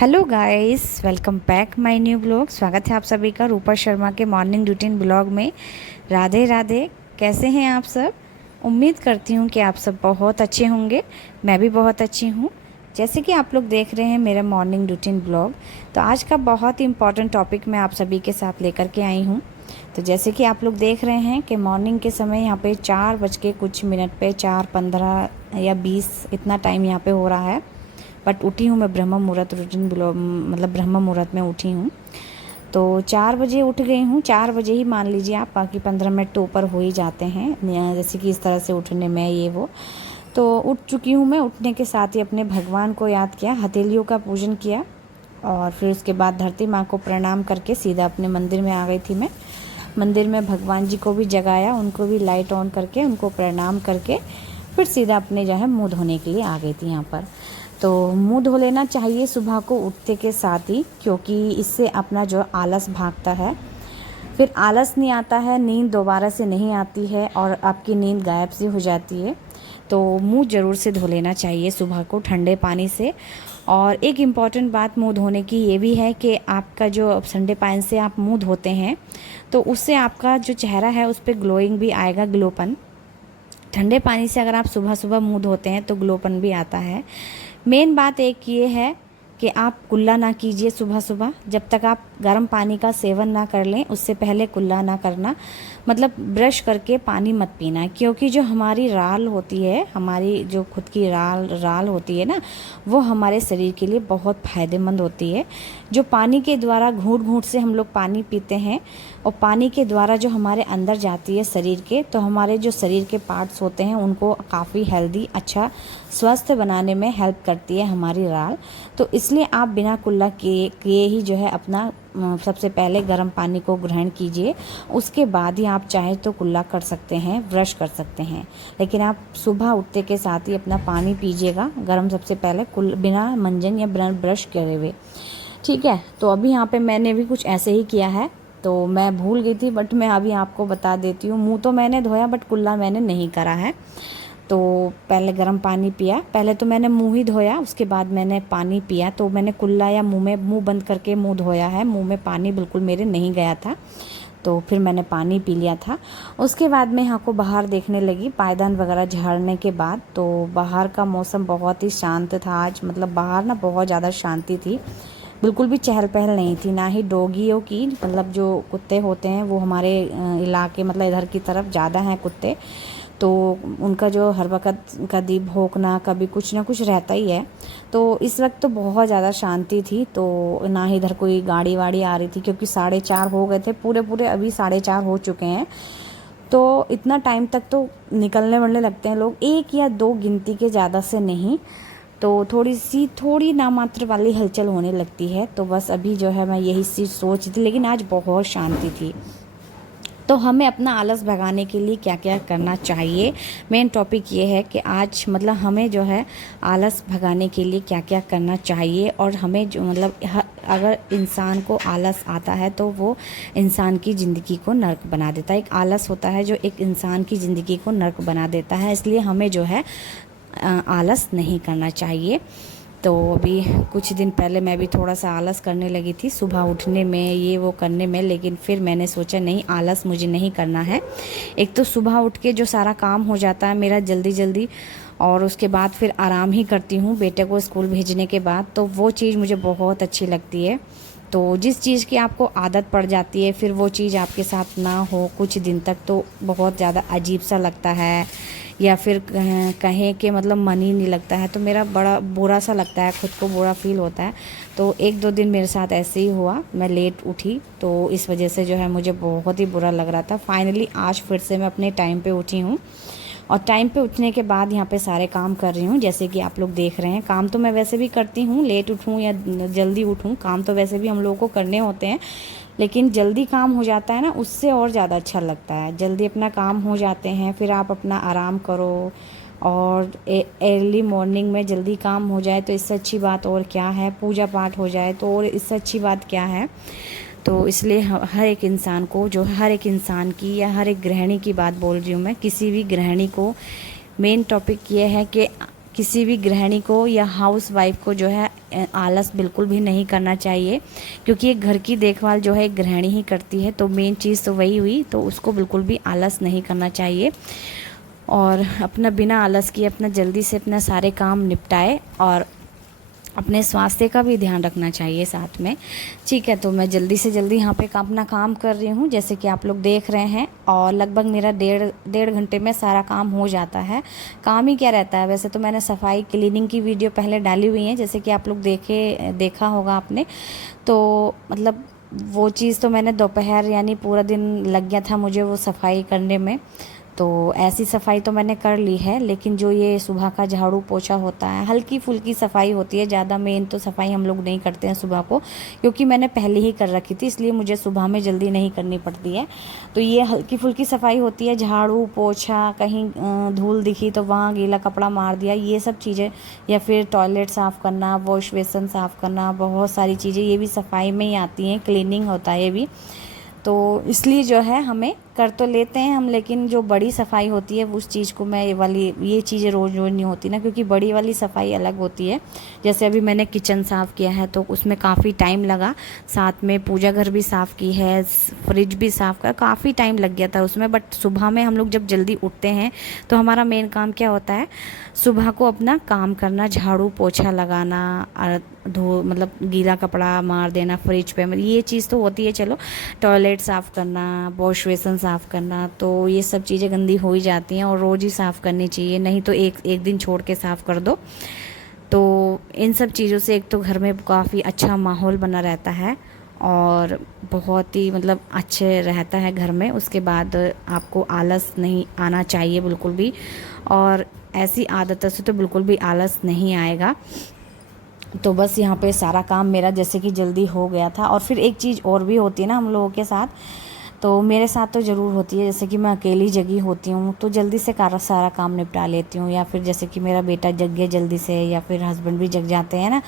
Hello guys, welcome back my new blog. स्वागत है आप सभी का रूपा शर्मा के मॉर्निंग रूटीन ब्लॉग में। राधे राधे। कैसे हैं आप सब? उम्मीद करती हूँ कि आप सब बहुत अच्छे होंगे। मैं भी बहुत अच्छी हूँ। जैसे कि आप लोग देख रहे हैं मेरा मॉर्निंग रूटीन ब्लॉग, तो आज का बहुत ही इम्पॉर्टेंट टॉपिक मैं आप सभी के साथ लेकर के आई हूँ। तो जैसे कि आप लोग देख रहे हैं कि मॉर्निंग के समय यहाँ पे 4 बज के कुछ मिनट पे 4:15 या 20 इतना टाइम यहाँ पे हो रहा है। बट उठी हूँ मैं ब्रह्म मुहूर्त रूटीन मतलब ब्रह्म मुहूर्त में उठी हूँ। तो 4 बजे उठ गई हूँ, 4 बजे ही मान लीजिए आप, बाकी 15 मिनट तो ऊपर हो ही जाते हैं जैसे कि इस तरह से उठने में ये वो। तो उठ चुकी हूँ मैं। उठने के साथ ही अपने भगवान को याद किया, हथेलियों का पूजन किया और फिर उसके बाद धरती माँ को प्रणाम करके सीधा अपने मंदिर में आ गई थी मैं। मंदिर में भगवान जी को भी जगाया, उनको भी लाइट ऑन करके उनको प्रणाम करके फिर सीधा अपने जो है मुँह धोने के लिए आ गई थी यहाँ पर। तो मुंह धो लेना चाहिए सुबह को उठते के साथ ही, क्योंकि इससे अपना जो आलस भागता है। फिर आलस नहीं आता है, नींद दोबारा से नहीं आती है और आपकी नींद गायब सी हो जाती है। तो मुंह ज़रूर से धो लेना चाहिए सुबह को ठंडे पानी से। और एक इम्पॉर्टेंट बात मुंह धोने की ये भी है कि आपका जो ठंडे पानी से आप मुंह धोते हैं तो उससे आपका जो चेहरा है उस पर ग्लोइंग भी आएगा, ग्लोपन। ठंडे पानी से अगर आप सुबह सुबह मुंह धोते हैं तो ग्लोपन भी आता है। मेन बात एक ये है कि आप कुल्ला ना कीजिए सुबह सुबह, जब तक आप गर्म पानी का सेवन ना कर लें उससे पहले कुल्ला ना करना। मतलब ब्रश करके पानी मत पीना, क्योंकि जो हमारी राल होती है, हमारी जो खुद की राल होती है ना, वो हमारे शरीर के लिए बहुत फ़ायदेमंद होती है। जो पानी के द्वारा घूंट घूंट से हम लोग पानी पीते हैं और पानी के द्वारा जो हमारे अंदर जाती है शरीर के, तो हमारे जो शरीर के पार्ट्स होते हैं उनको काफ़ी हेल्दी, अच्छा, स्वस्थ बनाने में हेल्प करती है हमारी राल। तो इसलिए आप बिना कुल्ला किए ही जो है अपना सबसे पहले गर्म पानी को ग्रहण कीजिए। उसके बाद ही आप चाहे तो कुल्ला कर सकते हैं, ब्रश कर सकते हैं, लेकिन आप सुबह उठते के साथ ही अपना पानी पीजिएगा गर्म, सबसे पहले बिना मंजन या ब्रश करे हुए। ठीक है। तो अभी यहाँ पे मैंने भी कुछ ऐसे ही किया है, तो मैं भूल गई थी, बट मैं अभी आपको बता देती हूँ। मुंह तो मैंने धोया बट कुल्ला मैंने नहीं करा है। तो पहले गर्म पानी पिया, पहले तो मैंने मुंह ही धोया, उसके बाद मैंने पानी पिया। तो मैंने कुल्ला या मुंह बंद करके मुंह धोया है, मुंह में पानी बिल्कुल मेरे नहीं गया था। तो फिर मैंने पानी पी लिया था। उसके बाद मैं यहाँ को बाहर देखने लगी, पायदान वगैरह झाड़ने के बाद। तो बाहर का मौसम बहुत ही शांत था आज, मतलब बाहर ना बहुत ज़्यादा शांति थी, बिल्कुल भी चहल पहल नहीं थी, ना ही डॉगियों की। मतलब जो कुत्ते होते हैं वो हमारे इलाके, मतलब इधर की तरफ ज़्यादा हैं कुत्ते, तो उनका जो हर वक्त कभी भौंकना कभी कुछ ना कुछ रहता ही है। तो इस वक्त तो बहुत ज़्यादा शांति थी। तो ना ही इधर कोई गाड़ी वाड़ी आ रही थी, क्योंकि 4:30 हो गए थे पूरे, अभी 4:30 हो चुके हैं। तो इतना टाइम तक तो निकलने वलने लगते हैं लोग, एक या दो गिनती के, ज़्यादा से नहीं। तो थोड़ी नामात्र वाली हलचल होने लगती है। तो बस अभी जो है मैं यही चीज़ सोच थी, लेकिन आज बहुत शांति थी। तो हमें अपना आलस भगाने के लिए क्या क्या करना चाहिए, मेन टॉपिक ये है कि आज मतलब हमें जो है आलस भगाने के लिए क्या क्या करना चाहिए। और हमें जो मतलब अगर इंसान को आलस आता है तो वो इंसान की ज़िंदगी को नर्क बना देता है। एक आलस होता है जो एक इंसान की ज़िंदगी को नर्क बना देता है, इसलिए हमें जो है आलस नहीं करना चाहिए। तो अभी कुछ दिन पहले मैं भी थोड़ा सा आलस करने लगी थी सुबह उठने में, ये वो करने में, लेकिन फिर मैंने सोचा नहीं, आलस मुझे नहीं करना है। एक तो सुबह उठ के जो सारा काम हो जाता है मेरा जल्दी जल्दी, और उसके बाद फिर आराम ही करती हूँ बेटे को स्कूल भेजने के बाद, तो वो चीज़ मुझे बहुत अच्छी लगती है। तो जिस चीज़ की आपको आदत पड़ जाती है फिर वो चीज़ आपके साथ ना हो कुछ दिन तक, तो बहुत ज़्यादा अजीब सा लगता है, या फिर कहें कि मतलब मन ही नहीं लगता है, तो मेरा बड़ा बुरा सा लगता है, खुद को बुरा फील होता है। तो 1-2 दिन मेरे साथ ऐसे ही हुआ, मैं लेट उठी, तो इस वजह से जो है मुझे बहुत ही बुरा लग रहा था। फाइनली आज फिर से मैं अपने टाइम पे उठी हूँ, और टाइम पे उठने के बाद यहाँ पे सारे काम कर रही हूँ, जैसे कि आप लोग देख रहे हैं। काम तो मैं वैसे भी करती हूँ, लेट उठूँ या जल्दी उठूँ, काम तो वैसे भी हम लोगों को करने होते हैं, लेकिन जल्दी काम हो जाता है ना, उससे और ज़्यादा अच्छा लगता है। जल्दी अपना काम हो जाते हैं, फिर आप अपना आराम करो, और अर्ली मॉर्निंग में जल्दी काम हो जाए तो इससे अच्छी बात और क्या है, पूजा पाठ हो जाए तो और इससे अच्छी बात क्या है। तो इसलिए हर एक इंसान को, जो हर एक इंसान की या हर एक गृहिणी की बात बोल रही हूँ मैं, किसी भी गृहिणी को मेन टॉपिक ये है कि किसी भी गृहिणी को या हाउस वाइफ को जो है आलस बिल्कुल भी नहीं करना चाहिए, क्योंकि एक घर की देखभाल जो है एक गृहिणी ही करती है, तो मेन चीज़ तो वही हुई। तो उसको बिल्कुल भी आलस नहीं करना चाहिए और अपना बिना आलस किए अपना जल्दी से अपना सारे काम निपटाए और अपने स्वास्थ्य का भी ध्यान रखना चाहिए साथ में। ठीक है, तो मैं जल्दी से जल्दी यहाँ पे अपना काम कर रही हूँ, जैसे कि आप लोग देख रहे हैं। और लगभग मेरा डेढ़ घंटे में सारा काम हो जाता है। काम ही क्या रहता है, वैसे तो मैंने सफाई क्लीनिंग की वीडियो पहले डाली हुई है, जैसे कि आप लोग देखा होगा आपने। तो मतलब वो चीज़ तो मैंने दोपहर यानी पूरा दिन लग गया था मुझे वो सफाई करने में। तो ऐसी सफाई तो मैंने कर ली है, लेकिन जो ये सुबह का झाड़ू पोछा होता है, हल्की फुल्की सफाई होती है, ज़्यादा मेन तो सफाई हम लोग नहीं करते हैं सुबह को, क्योंकि मैंने पहले ही कर रखी थी, इसलिए मुझे सुबह में जल्दी नहीं करनी पड़ती है। तो ये हल्की फुल्की सफाई होती है, झाड़ू पोछा, कहीं धूल दिखी तो वहाँ गीला कपड़ा मार दिया, ये सब चीज़ें, या फिर टॉयलेट साफ़ करना, वॉश बेसन साफ़ करना, बहुत सारी चीज़ें ये भी सफाई में ही आती हैं, क्लीनिंग होता है ये भी। तो इसलिए जो है हमें कर तो लेते हैं हम, लेकिन जो बड़ी सफाई होती है उस चीज़ को मैं ये चीज़ें रोज़ रोज़ नहीं होती ना, क्योंकि बड़ी वाली सफाई अलग होती है। जैसे अभी मैंने किचन साफ़ किया है तो उसमें काफ़ी टाइम लगा, साथ में पूजा घर भी साफ़ की है, फ्रिज भी साफ़ कर, काफ़ी टाइम लग गया था उसमें। बट सुबह में हम लोग जब जल्दी उठते हैं तो हमारा मेन काम क्या होता है, सुबह को अपना काम करना, झाड़ू पोछा लगाना और मतलब गीला कपड़ा मार देना फ्रिज पे, मतलब ये चीज़ तो होती है। चलो, टॉयलेट साफ़ करना, वॉश बेसन साफ़ करना, तो ये सब चीज़ें गंदी हो ही जाती हैं और रोज़ ही साफ़ करनी चाहिए, नहीं तो एक दिन छोड़ के साफ़ कर दो। तो इन सब चीज़ों से एक तो घर में काफ़ी अच्छा माहौल बना रहता है और बहुत ही मतलब अच्छे रहता है घर में। उसके बाद आपको आलस नहीं आना चाहिए बिल्कुल भी, और ऐसी आदतों से तो बिल्कुल भी आलस नहीं आएगा। तो बस यहाँ पे सारा काम मेरा जैसे कि जल्दी हो गया था। और फिर एक चीज़ और भी होती है ना हम लोगों के साथ, तो मेरे साथ तो ज़रूर होती है, जैसे कि मैं अकेली जगी होती हूँ तो जल्दी से सारा काम निपटा लेती हूँ, या फिर जैसे कि मेरा बेटा जग गया जल्दी से, या फिर हस्बैंड भी जग जाते हैं ना,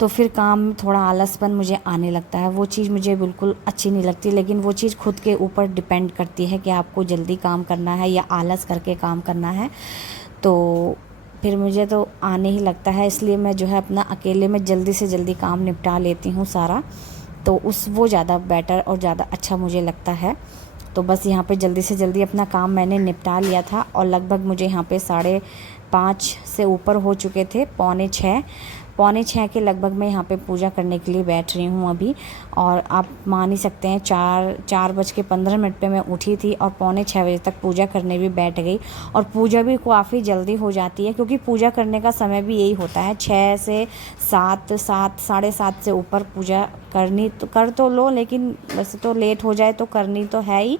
तो फिर काम थोड़ा आलसपन मुझे आने लगता है। वो चीज़ मुझे बिल्कुल अच्छी नहीं लगती, लेकिन वो चीज़ खुद के ऊपर डिपेंड करती है कि आपको जल्दी काम करना है या आलस करके काम करना है। तो फिर मुझे तो आने ही लगता है, इसलिए मैं जो है अपना अकेले में जल्दी से जल्दी काम निपटा लेती हूँ सारा। तो वो ज़्यादा बेटर और ज़्यादा अच्छा मुझे लगता है। तो बस यहाँ पे जल्दी से जल्दी अपना काम मैंने निपटा लिया था और लगभग मुझे यहाँ पे 5:30 से ऊपर हो चुके थे, पौने छः के लगभग मैं यहाँ पे पूजा करने के लिए बैठ रही हूँ अभी। और आप मान ही सकते हैं 4:15 पे मैं उठी थी और 5:45 तक पूजा करने भी बैठ गई। और पूजा भी काफ़ी जल्दी हो जाती है, क्योंकि पूजा करने का समय भी यही होता है, 6 से 7, 7:30 से ऊपर पूजा करनी तो कर तो लो, लेकिन वैसे तो लेट हो जाए तो करनी तो है ही,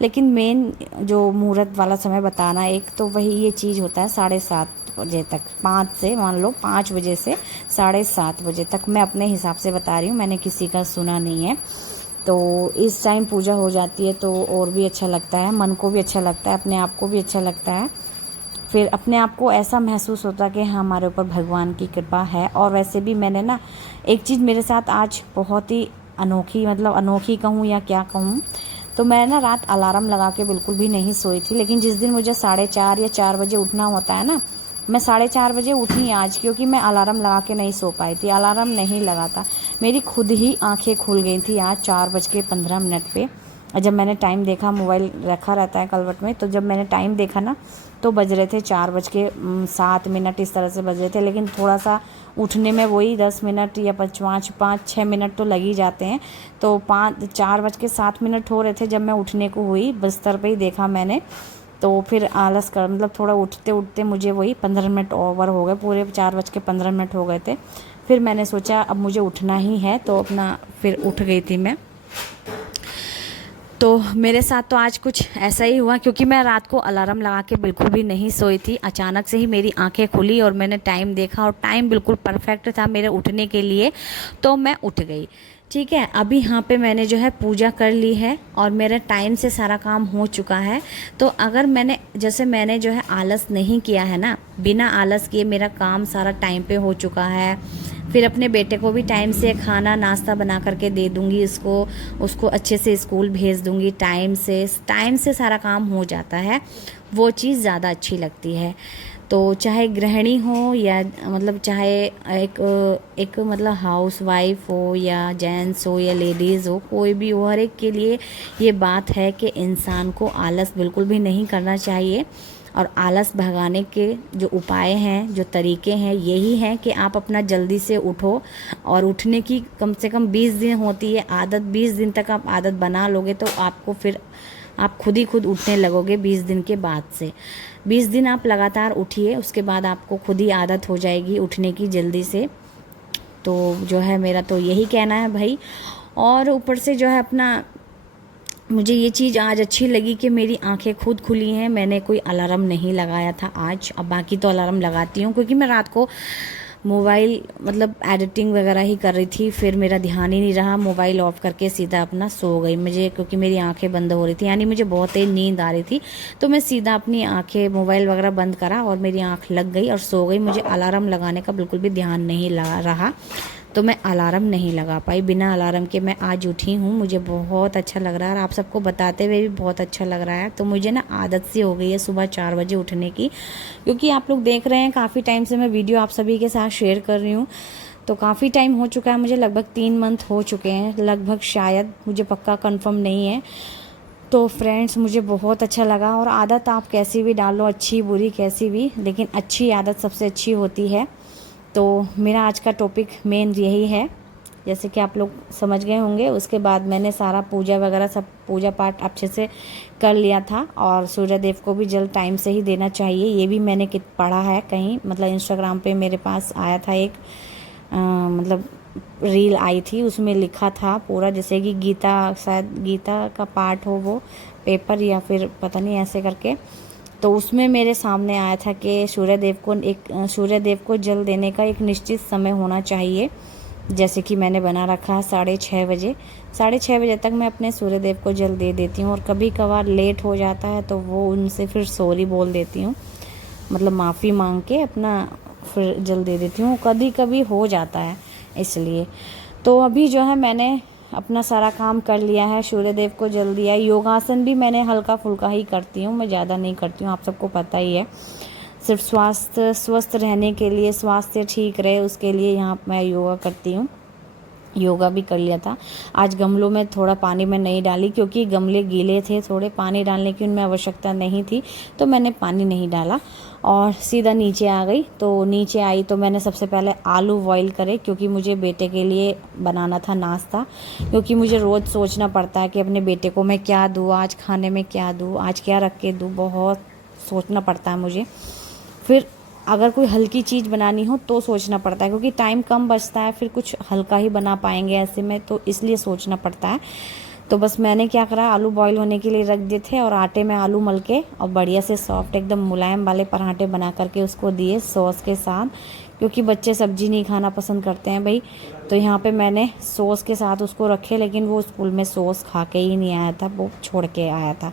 लेकिन मेन जो मुहूर्त वाला समय बताना एक तो वही ये चीज़ होता है 7:30 बजे तक, 5 से मान लो 5 बजे से 7:30 बजे तक, मैं अपने हिसाब से बता रही हूँ, मैंने किसी का सुना नहीं है। तो इस टाइम पूजा हो जाती है तो और भी अच्छा लगता है, मन को भी अच्छा लगता है, अपने आप को भी अच्छा लगता है। फिर अपने आप को ऐसा महसूस होता है कि हाँ हमारे ऊपर भगवान की कृपा है। और वैसे भी मैंने ना एक चीज़ मेरे साथ आज बहुत ही अनोखी, मतलब अनोखी कहूँ या क्या कहूँ, तो मैं ना रात अलार्म लगा के बिल्कुल भी नहीं सोई थी, लेकिन जिस दिन मुझे 4:30 या 4 बजे उठना होता है ना, मैं 4:30 बजे उठी आज, क्योंकि मैं अलार्म लगा के नहीं सो पाई थी, अलार्म नहीं लगा था, मेरी खुद ही आंखें खुल गई थी आज 4:15 पे। और जब मैंने टाइम देखा, मोबाइल रखा रहता है कलवट में, तो जब मैंने टाइम देखा ना तो बज रहे थे 4:07 इस तरह से बज रहे थे, लेकिन थोड़ा सा उठने में वही 10 मिनट या 5-6 मिनट तो लग ही जाते हैं। तो 4:07 हो रहे थे जब मैं उठने को हुई, बिस्तर पे ही देखा मैंने, तो फिर आलस कर मतलब थोड़ा उठते उठते मुझे वही 15 मिनट ओवर हो गए, पूरे 4:15 हो गए थे। फिर मैंने सोचा अब मुझे उठना ही है, तो अपना फिर उठ गई थी मैं। तो मेरे साथ तो आज कुछ ऐसा ही हुआ, क्योंकि मैं रात को अलार्म लगा के बिल्कुल भी नहीं सोई थी, अचानक से ही मेरी आंखें खुली और मैंने टाइम देखा और टाइम बिल्कुल परफेक्ट था मेरे उठने के लिए, तो मैं उठ गई। ठीक है, अभी यहाँ पे मैंने जो है पूजा कर ली है और मेरा टाइम से सारा काम हो चुका है। तो अगर मैंने जो है आलस नहीं किया है ना, बिना आलस किए मेरा काम सारा टाइम पे हो चुका है। फिर अपने बेटे को भी टाइम से खाना नाश्ता बना करके दे दूँगी, उसको अच्छे से स्कूल भेज दूँगी, टाइम से सारा काम हो जाता है, वो चीज़ ज़्यादा अच्छी लगती है। तो चाहे गृहिणी हो या मतलब चाहे एक एक मतलब हाउस वाइफ हो या जेंट्स हो या लेडीज़ हो, कोई भी हो, हर एक के लिए ये बात है कि इंसान को आलस बिल्कुल भी नहीं करना चाहिए। और आलस भगाने के जो उपाय हैं, जो तरीके हैं, यही हैं कि आप अपना जल्दी से उठो। और उठने की कम से कम 20 दिन होती है आदत। 20 दिन तक आप आदत बना लोगे तो आपको फिर आप खुद ही खुद उठने लगोगे 20 दिन के बाद से। 20 दिन आप लगातार उठिए, उसके बाद आपको खुद ही आदत हो जाएगी उठने की जल्दी से। तो जो है मेरा तो यही कहना है भाई। और ऊपर से जो है अपना, मुझे ये चीज़ आज अच्छी लगी कि मेरी आंखें खुद खुली हैं। मैंने कोई अलार्म नहीं लगाया था आज। अब बाकी तो अलार्म लगाती हूँ, क्योंकि मैं रात को मोबाइल मतलब एडिटिंग वगैरह ही कर रही थी, फिर मेरा ध्यान ही नहीं रहा, मोबाइल ऑफ करके सीधा अपना सो गई मुझे, क्योंकि मेरी आंखें बंद हो रही थी, यानी मुझे बहुत तेज नींद आ रही थी। तो मैं सीधा अपनी आंखें मोबाइल वगैरह बंद करा और मेरी आंख लग गई और सो गई। मुझे अलार्म लगाने का बिल्कुल भी ध्यान नहीं लगा रहा, तो मैं अलार्म नहीं लगा पाई। बिना अलार्म के मैं आज उठी हूँ। मुझे बहुत अच्छा लग रहा है और आप सबको बताते हुए भी बहुत अच्छा लग रहा है। तो मुझे ना आदत सी हो गई है सुबह 4 बजे उठने की, क्योंकि आप लोग देख रहे हैं काफ़ी टाइम से मैं वीडियो आप सभी के साथ शेयर कर रही हूँ। तो काफ़ी टाइम हो चुका है, मुझे लगभग 3 मंथ हो चुके हैं, लगभग, शायद, मुझे पक्का कंफर्म नहीं है। तो फ्रेंड्स, मुझे बहुत अच्छा लगा। और आदत आप कैसी भी डालो, अच्छी बुरी कैसी भी, लेकिन अच्छी आदत सबसे अच्छी होती है। तो मेरा आज का टॉपिक मेन यही है, जैसे कि आप लोग समझ गए होंगे। उसके बाद मैंने सारा पूजा वगैरह सब पूजा पाठ अच्छे से कर लिया था। और सूर्य देव को भी जल टाइम से ही देना चाहिए, ये भी मैंने पढ़ा है कहीं, मतलब इंस्टाग्राम पे मेरे पास आया था एक मतलब रील आई थी, उसमें लिखा था पूरा, जैसे कि गीता, शायद गीता का पाठ हो वो पेपर, या फिर पता नहीं ऐसे करके। तो उसमें मेरे सामने आया था कि सूर्य देव को जल देने का एक निश्चित समय होना चाहिए। जैसे कि मैंने बना रखा है 6:30 बजे। 6:30 बजे तक मैं अपने सूर्य देव को जल दे देती हूँ। और कभी कभार लेट हो जाता है तो वो उनसे फिर सॉरी बोल देती हूँ, मतलब माफ़ी मांग के अपना फिर जल दे देती हूँ। कभी कभी हो जाता है इसलिए। तो अभी जो है मैंने अपना सारा काम कर लिया है, सूर्य देव को जल दिया। योगासन भी मैंने हल्का फुल्का ही करती हूँ, मैं ज़्यादा नहीं करती हूँ, आप सबको पता ही है। सिर्फ स्वस्थ रहने के लिए, स्वास्थ्य ठीक रहे उसके लिए यहाँ मैं योगा करती हूँ। योगा भी कर लिया था। आज गमलों में थोड़ा पानी मैं नहीं डाली, क्योंकि गमले गीले थे, थोड़े पानी डालने की उनमें आवश्यकता नहीं थी, तो मैंने पानी नहीं डाला और सीधा नीचे आ गई। तो नीचे आई तो मैंने सबसे पहले आलू बॉईल करे, क्योंकि मुझे बेटे के लिए बनाना था नाश्ता। क्योंकि मुझे रोज़ सोचना पड़ता है कि अपने बेटे को मैं क्या दूँ, आज खाने में क्या दूँ, आज क्या रख के दूँ, बहुत सोचना पड़ता है मुझे। फिर अगर कोई हल्की चीज़ बनानी हो तो सोचना पड़ता है, क्योंकि टाइम कम बचता है, फिर कुछ हल्का ही बना पाएंगे ऐसे में, तो इसलिए सोचना पड़ता है। तो बस मैंने क्या करा, आलू बॉईल होने के लिए रख दिए थे और आटे में आलू मल के और बढ़िया से सॉफ्ट एकदम मुलायम वाले पराठे बना करके उसको दिए सॉस के साथ, क्योंकि बच्चे सब्जी नहीं खाना पसंद करते हैं भाई। तो यहाँ पे मैंने सॉस के साथ उसको रखे, लेकिन वो स्कूल में सॉस खा के ही नहीं आया था, वो छोड़ के आया था।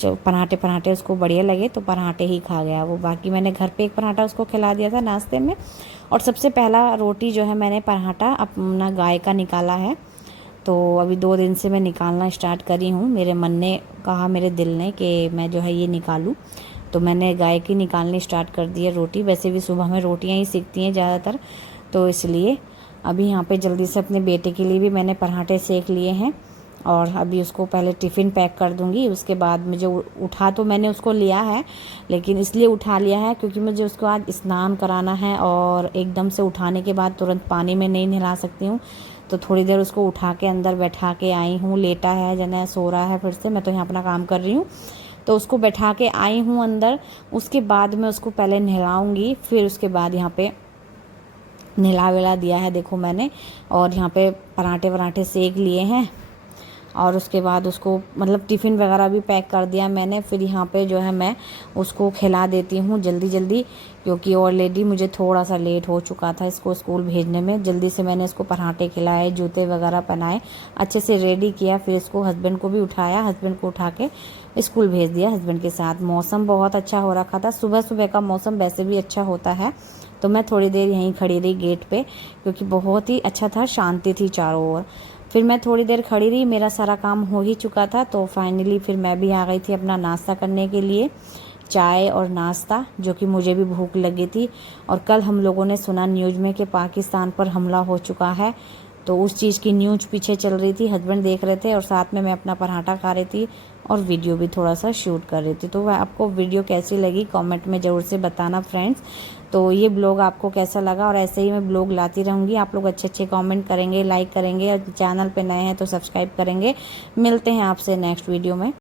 जो पराठे उसको बढ़िया लगे तो पराठे ही खा गया वो। बाकी मैंने घर पे एक पराठा उसको खिला दिया था नाश्ते में। और सबसे पहला रोटी जो है मैंने पराठा अपना गाय का निकाला है। तो अभी 2 दिन से मैं निकालना स्टार्ट करी हूँ। मेरे मन ने कहा, मेरे दिल ने, कि मैं जो है ये निकालूँ, तो मैंने गाय की निकालनी स्टार्ट कर दी है रोटी। वैसे भी सुबह में रोटियाँ ही सीखती हैं ज़्यादातर, तो इसलिए अभी यहाँ पे जल्दी से अपने बेटे के लिए भी मैंने पराठे सेक लिए हैं। और अभी उसको पहले टिफ़िन पैक कर दूंगी। उसके बाद मुझे उठा तो मैंने उसको लिया है, लेकिन इसलिए उठा लिया है क्योंकि मुझे उसको आज स्नान कराना है, और एकदम से उठाने के बाद तुरंत पानी में नहीं नहला सकती हूँ। तो थोड़ी देर उसको उठा के अंदर बैठा के आई हूँ। लेटा है जना, सो रहा है, फिर से मैं तो यहाँ अपना काम कर रही हूँ। तो उसको बैठा के आई हूँ अंदर। उसके बाद मैं उसको पहले नहलाऊँगी, फिर उसके बाद यहाँ पे नहला वेला दिया है देखो मैंने। और यहाँ पे पराठे सेक लिए हैं, और उसके बाद उसको मतलब टिफ़िन वगैरह भी पैक कर दिया मैंने। फिर यहाँ पे जो है मैं उसको खिला देती हूँ जल्दी जल्दी, क्योंकि ऑलरेडी मुझे थोड़ा सा लेट हो चुका था इसको स्कूल भेजने में। जल्दी से मैंने इसको पराठे खिलाए, जूते वगैरह पहनाए, अच्छे से रेडी किया। फिर इसको हस्बैंड को भी उठाया, हस्बैंड को उठा के स्कूल भेज दिया हस्बैंड के साथ। मौसम बहुत अच्छा हो रखा था, सुबह सुबह का मौसम वैसे भी अच्छा होता है। तो मैं थोड़ी देर यहीं खड़ी रही गेट पे, क्योंकि बहुत ही अच्छा था, शांति थी चारों ओर। फिर मैं थोड़ी देर खड़ी रही, मेरा सारा काम हो ही चुका था। तो फाइनली फिर मैं भी आ गई थी अपना नाश्ता करने के लिए। चाय और नाश्ता, जो कि मुझे भी भूख लगी थी। और कल हम लोगों ने सुना न्यूज़ में कि पाकिस्तान पर हमला हो चुका है, तो उस चीज़ की न्यूज़ पीछे चल रही थी, हस्बैंड देख रहे थे और साथ में मैं अपना पराठा खा रही थी और वीडियो भी थोड़ा सा शूट कर रही थी। तो वह आपको वीडियो कैसी लगी कमेंट में ज़रूर से बताना फ्रेंड्स। तो ये ब्लॉग आपको कैसा लगा, और ऐसे ही मैं ब्लॉग लाती रहूँगी। आप लोग अच्छे अच्छे कमेंट करेंगे, लाइक करेंगे, और चैनल पे नए हैं तो सब्सक्राइब करेंगे। मिलते हैं आपसे नेक्स्ट वीडियो में।